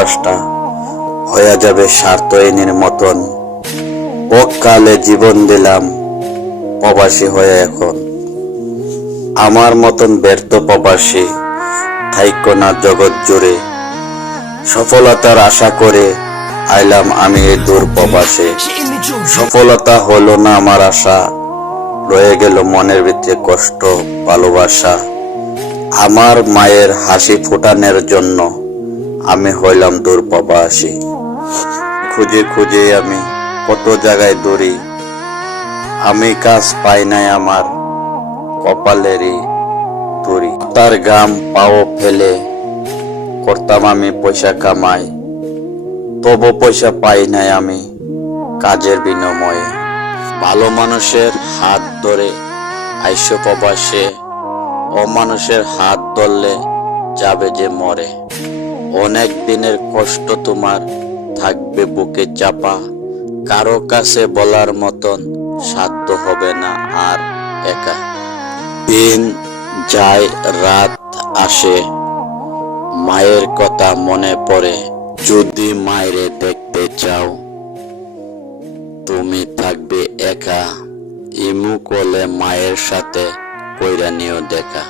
প্রবাসটা হয়ে যাবে স্বার্থহীনের মতন। কালে জীবন দিলাম প্রবাসী হয়ে, এখন আমার মতন ব্যর্থ প্রবাসী থাইকো না জগৎ জুড়ে। সফলতার আশা করে আইলাম আমি এই দূর প্রবাসে। সফলতা হলো না আমার আশা, রয়ে গেল মনের ভিতরে কষ্ট ভালোবাসা। আমার মায়ের হাসি ফোটানোর জন্য আমি হইলাম দূর প্রবাসী। খুঁজে খুঁজে আমি কত জায়গায় দৌড়ি, আমি কাজ পাই নাই আমার কপালেরই দড়ি। তার ঘাম পাও ফেলে করতাম আমি পয়সা কামাই, তবু পয়সা পাই নাই আমি কাজের বিনিময়ে। ভালো মানুষের হাত ধরে আইসো প্রবাসে, অমানুষের হাত ধরলে যাবে যে মরে। অনেক দিনের কষ্ট তোমার থাকবে বুকে চাপা, কারো কাছে বলার মতন সাধ্য হবে না আর একা। দিন যায় রাত আসে, মায়ের কথা মনে পড়ে। যদি মায়েরে দেখতে চাও তুমি থাকবে একা, ইমু কলে মায়ের সাথে কইরা নিও দেখা।